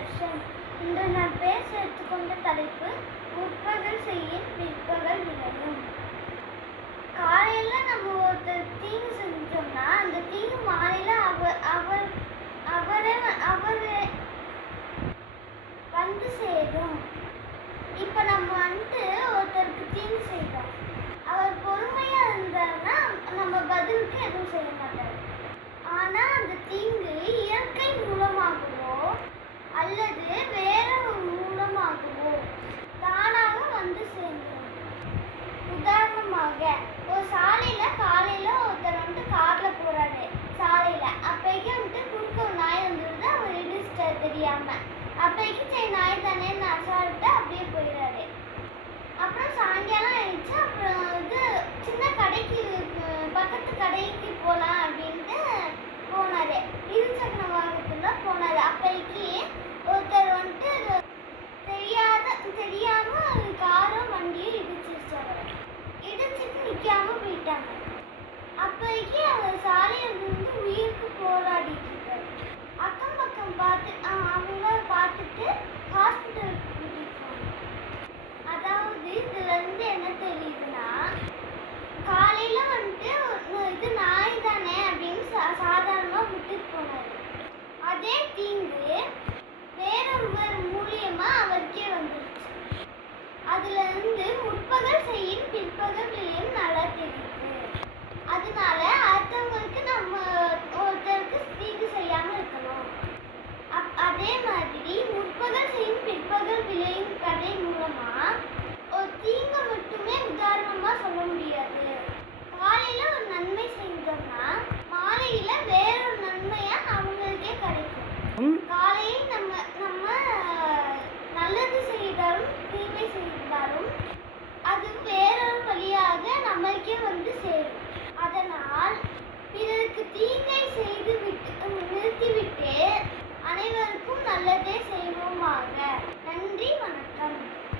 தர்ஷன் இன்று நான் பேச எடுத்துக்கொண்ட தலைப்பு முற்பகல் செய்யும் பிற்பகல் விளையும் காலையில் நம்ம ஒருத்தர் தீங்கு செஞ்சோம்னா அந்த தீங்கு மாலையில் அவர் அவர் அவரே வ- அவரே வந்து சேரும். இப்போ நம்ம வந்துட்டு ஒருத்தருக்கு தீங்கு செய்கிறோம் அவர் பொறுமையாக இருந்தாருன்னா நம்ம பதிலுக்கு எதுவும் செய்ய மாட்டார். ஆனால் அந்த தீங்கு இயற்கை மூலம் இடிச்சிட்டார் அப்பைக்கு சரி நாய் தானே அசால்ட்டு அப்படியே போயிடுறாரு அப்புறம் சாயங்காலம் ஆயிடுச்சு. அப்புறம் இது சின்ன கடைக்கு பக்கத்து கடைக்கு போகலாம் அப்படின்ட்டு போனாரு. இருசக்கர வாகனத்துல போனாரு. அப்பைக்கு ஒருத்தர் வந்துட்டு தெரியாத தெரியாம காரும் வண்டியும் இடிச்சிருச்சு அவரை. இடிச்சிட்டு நிக்காம போயிட்டாங்க. அப்பைக்கு அவர் சாலையை இருந்து உயிருக்கு போராடிட்டு செய்யும் பிற்பகல் விளையும் நல்லா தெரியுது அதனால அடுத்தவங்களுக்கு நம்ம ஒருத்தருக்கு தீங்கு செய்யாம இருக்கணும் அப்- அதே மாதிரி முற்பகல் செய்யும் பிற்பகல் விளையும் கதை மூலமா ஒரு தீங்கை மட்டுமே உதாரணமா சொல்ல முடியாது காலையில ஒரு நன்மை செஞ்சோம்னா மாலையில வேறொரு நன்மையா அவங்களுக்கே கிடைக்கும் காலையில் நம்ம நம்ம நல்லது செய்தாலும் தீமை செய்தாலும் அது வேறொரு வழியாக நம்மளுக்கே வந்து சேரும். அதனால்